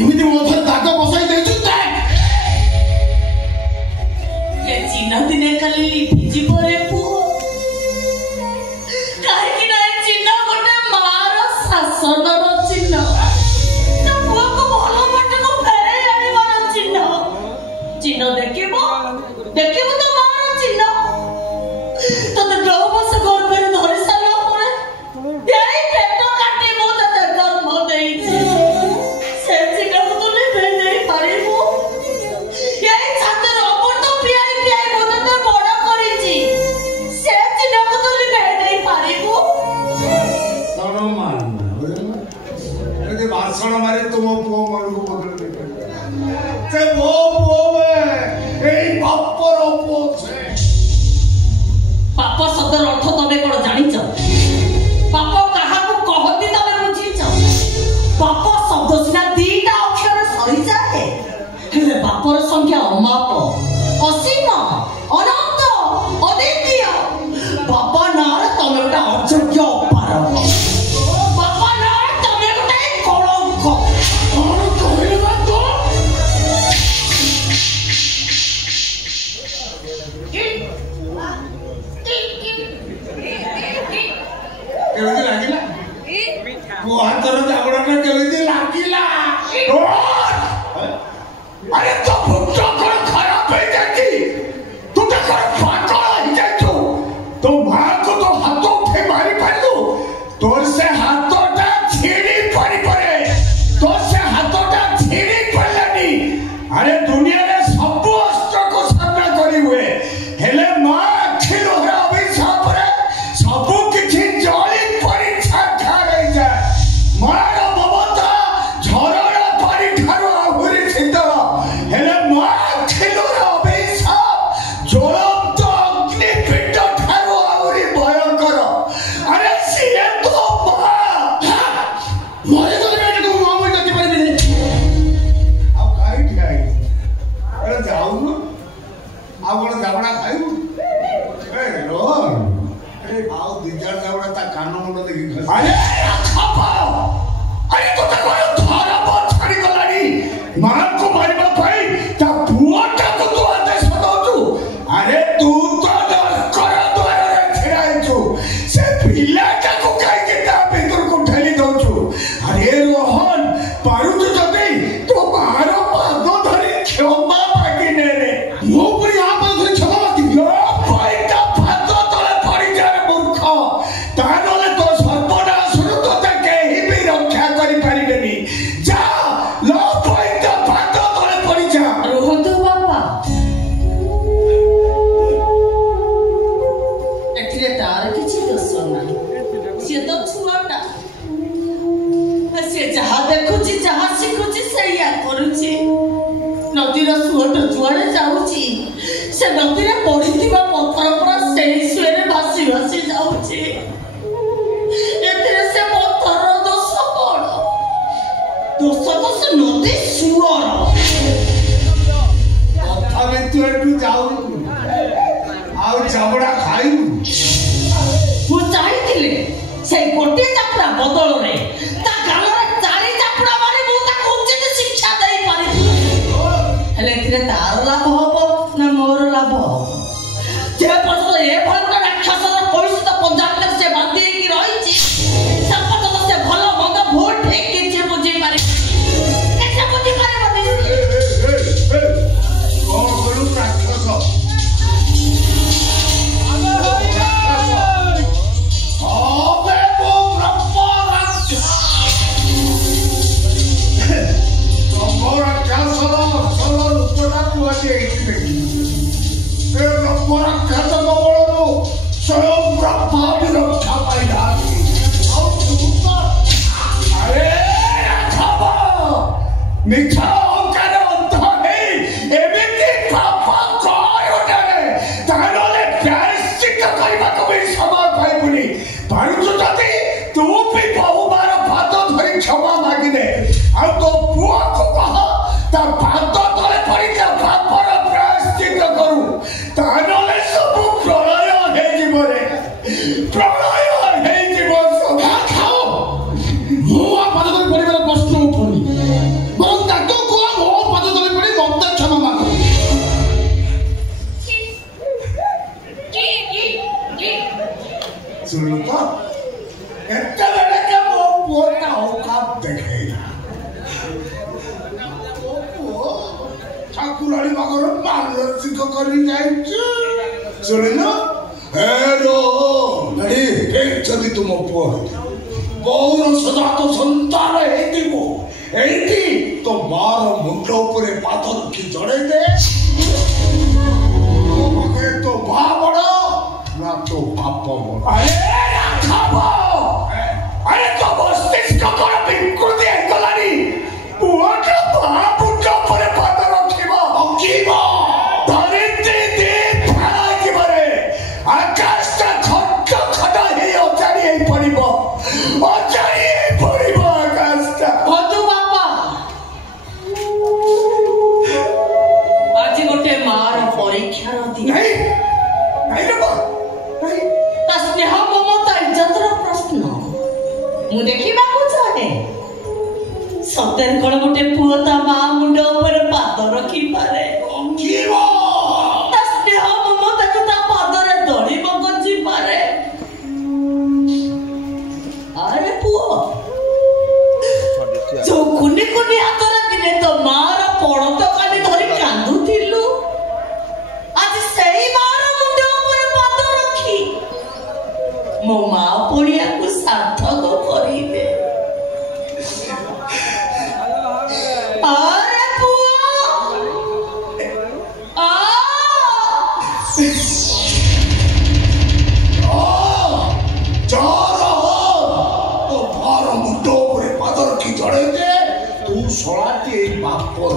ଏମିତି ମଧ୍ୟ ଦାଗ ବସାଇ ଦେଇଛୁ ଚିହ୍ନ ଦିନେ କାଲି ଲିଭିଯିବ ରେ ପୁଅ। କାହିଁକି ନା ଏ ଚିହ୍ନ ଗୋଟେ ମାର ଶାସନର ଚିହ୍ନ, ତା ପୁଅକୁ ଭଲ ବାଟକୁ ଫେରାଇ ଆଣିବାର ଚିହ୍ନ। ଚିହ୍ନ ଦେଖିବ ତ ମାର ଚିହ୍ନ। ତତେ 9 ମାସ ଗର୍ଭରେ ଧରି ସାରିଲା ପରେ ଏଇ ପେଟ କାଟି ମୁଁ ତତେ ଜନ୍ମ ଦେଇଛି। ସେ ଚିହ୍ନକୁ ତୁ ଲିଭେଇ ଦେଇ ପାରିବୁ? ଏଇ ଛାତରେ ଅମୃତ ପିଆଇ ପିଆଇ ମୁଁ ତତେ ବଡ କରିଛି। ସେ ଚିହ୍ନକୁ ତୁ ଲିଭେଇ ଦେଇ ପାରିବୁ? ଭାଷଣ ମାରେ ତୁମ ପୁଅ ମନକୁ ବଦଳି ସେ ମୋ ପୁଅ ଏଇ ବାପର ପୁଅ। ପାପ ଶବ୍ଦର ଅର୍ଥ ତମେ କଣ ଜାଣିଛ? ପାପ କାହାକୁ କହନ୍ତି ତମେ ବୁଝିଛ? ପାପ ଶବ୍ଦ ସିନା 2ଟା ଅକ୍ଷର ସରିଯାଏ, ହେଲେ ପାପର ସଂଖ୍ୟା ଅମାପ, ଅସୀମ, ଅନନ୍ତ, ଅଦ୍ୱିତୀୟ। ପାପ ନାଁରେ ତମେ ଗୋଟେ ଅଯୋଗ୍ୟ ଅପାରଗ। ପାପ ନାଁରେ ତମେ ଗୋଟେ କଳଙ୍କ। କଣ କହିବା ତ? କେମିତି ଲାଗିଲା? ମୋ ହାତର ଜାବଡ଼ାଟା କେମିତି ଲାଗିଲା? ଆରେ ତୋ ମୁଣ୍ଡ କଣ ଖରାପ ହେଇଯାଇଛି? ତୁ ତ କଣ ପାଗଳ ହେଇଯାଇଛୁ? ତୋ ମାଆକୁ ତୋ ହାତ ଉଠେଇ ମାରି ପାରିଲୁ? ତୋର ସେ ହାତଟା ଛିଡ଼ି ପଡ଼ିପରେ, ତୋର ସେ ହାତଟା ଛିଡ଼ି ପାରିଲାନି। ଆରେ ଦୁନିଆରେ ସବୁ ଅସ୍ତ୍ରକୁ ସାମ୍ନା କରି ହୁଏ, ହେଲେ ମା ଆଖି ଲୁହର ଅଭିଶାପରେ ସବୁ କିଛି ଜଳି ପଡ଼ି ଛାରଖାର ହେଇଯାଏ। ମାର ମମତା ଝରଣା ପାଣି ଠାରୁ ଆହୁରି ଶୀତଳ, ହେଲେ ମା ଆଖି ଲୁହର ଅଭିଶାପ ଜ୍ୱଳନ୍ତ ଅଗ୍ନିପିଣ୍ଡ ଠାରୁ ଆହୁରି ଭୟଙ୍କର। ଆରେ ସିଏ ତ ମା। ମରିଗଲେ ଏଟାକୁ ମା ବୋଲି ଡାକି ପାରିବିନି। ଆଉ କାହିଁ ଠିଆ ହେଇଛୁ? ଆରେ ଯାଉନୁ, ଆଉ କଣ ଜାବଡ଼ା ଖାଇବୁ? ଆଉ 2 ଜଣ ଜାବଡ଼ା ତା କାନ ମୁଣ୍ଡ ଦେଖି ଆରେ ତୋତେ କଣ ଧରମ ଛାଡ଼ିଗଲାଣି? ମାଆକୁ ମାରିବା ପାଇଁ ତା ପୁଅଟାକୁ ତୁ ଆଦେଶ ଦଉଛୁ? ଆରେ ତୁ ତ ନର୍କର ଦ୍ୱାରରେ ଛିଡ଼ା ହେଇଛୁ, ସେ ପିଲାଟାକୁ କାହିଁକି ତା ଭିତରକୁ ଠେଲି ଦଉଛୁ? ଆରେ ରୋହନ, ପାରୁଛୁ ଯଦି ତୋ ମାଆର ପାଦ ଧରି କ୍ଷମା ମାଗିନେ ରେ। ମୁଁ ପୁଣି ଆ ପାଦ ଧରି କ୍ଷମା ମାଗିବି? ତା ପାଦ ତଳେ ପଡ଼ିଯାଏ ମୂର୍ଖ। ତା ନହେଲେ ତୋ ସର୍ବନାଶରୁ ତୋତେ କେହି ବି ରକ୍ଷା କରିପାରିବେନି। ଯା ତା ପାଦ ତଳେ ପଡ଼ିଯା। ରୁହନ୍ତୁ ବାପା, ଏଥିରେ ତାର କିଛି ଦୋଷ ନାହିଁ। ସିଏ ତ ଛୁଆଟା, ସିଏ ଯାହା ଦେଖୁଛି, ଯାହା ଶିଖୁଛି ସେଇଆ କରୁଛି। ନଦୀର ସୁଅଟା ଯୁଆଡ଼େ ଯାଉଛି, ସେ ନଦୀରେ ପଡ଼ିଥିବା ପଥର ପୁରା ସେଇ ସୁଅରେ ଭାସି ଭାସି ଯାଉଛି। ଏଥିରେ ସେ ପଥରର ଦୋଷ କଣ? ଦୋଷ ତ ସେ ନଦୀ ସୁଅର। ତଥାପି ତୁ ଏଠୁ ଯାଉନୁ, ଆଉ ଜାବଡ଼ା ଖାଇବୁ? ମୁଁ ଚାହିଁଥିଲି ସେଇ ଗୋଟିଏ ଚାପୁଡ଼ା ବଦଳରେ ତା ଗାଲରେ 4 ଚାପୁଡ଼ା ମାରି ମୁଁ ତାକୁ ଉଚିତ ଶିକ୍ଷା ଦେଇପାରିଥିଲି, ହେଲେ ଏଥିରେ ତାର ଲାଭ ହବ ନା ମୋର ଲାଭ? ଯେ ପର୍ଯ୍ୟନ୍ତ ଏଭଳି ଗୋଟେ ରାକ୍ଷସର କଳୁଷିତ ପଞ୍ଜା ଭିତରେ ସେ ବାନ୍ଧି ହେଇକି ରହିଛି, ସେ ପର୍ଯ୍ୟନ୍ତ ସେ ଭଲ ମନ୍ଦ ଭୁଲ ଠିକ କିଛି ବୁଝିପାରିବ। କଣ କରୁ ରାକ୍ଷସ? মিঠা অহংকার অন্ত নেই এমনি পাপ করুণারে তাহলে প্রায়শ্চিত্ত କରିବାକୁ ବି ସମୟ ପାଇବୁନି। ପାରୁଛୁ ଯଦି ତୁ ବି ବହୁବାର ପାଦ ଧରି କ୍ଷମା ମାଗିନେ ଆଉ ତୋ ପୁଅକୁ କହ ତା ପାଦ ତଳେ ପଡ଼ି ତା ପାପର ପ୍ରାୟଶ୍ଚିତ୍ତ କରୁ, ତାହେଲେ ସବୁ ପ୍ରଳୟ ହେଇଯିବ ରେ, ପ୍ରଳୟ ହେଇଯିବ। ସଦା ଖାଅ ମୁଁ ଆ ପାଦ ଧରି ପରିବାର କଷ୍ଟ ଉଠୁନି ବରଂ ତା औकात देखेगा ठाकुराणी पाखर मानसिक करी जाइछु सुनिलो हेलो नडी जदि तुम पुअ बहुर सजात संतान हेतिबो एठी तो मार मुंड उपरे पाथर की जड़े दे तो भा बड़ो ना तो बाप बड़ो अरे राखाबो अरे तो मस्तिष्क कर विकृति गलानी पुआ का बाप मुंड उपरे पाथर रखिबो रखिबो धरित्री दे भाड़ा की बारे आकाश का खट खटा हे अचारी हे पड़िबो अचारी हे पड़िबो आकाश का मधु बापा आज गोटे मार परीक्षा दिन नहीं नहीं रे बा नहीं ता स्नेह ममता इज्जतर प्रश्न मु देखिबा को चाहे सतेन कोन गोटे पुओ ता मां मुंड ऊपर पाद रखी पारे जीवा ता स्नेह ममता को ता पादरे दड़ी बगजी पारे अरे पुओ जो कुनी कुनी हातरे दिने तो मार पड़त काली धरी कांदुथिलु आज सेही मार मुंड ऊपर पाद रखी मो मां पड़िया को सार्थक करिबे अरे पुओ आ चार तो भार मुंड उपरे पाथर की जड़े दे तू सोलाती बाप पर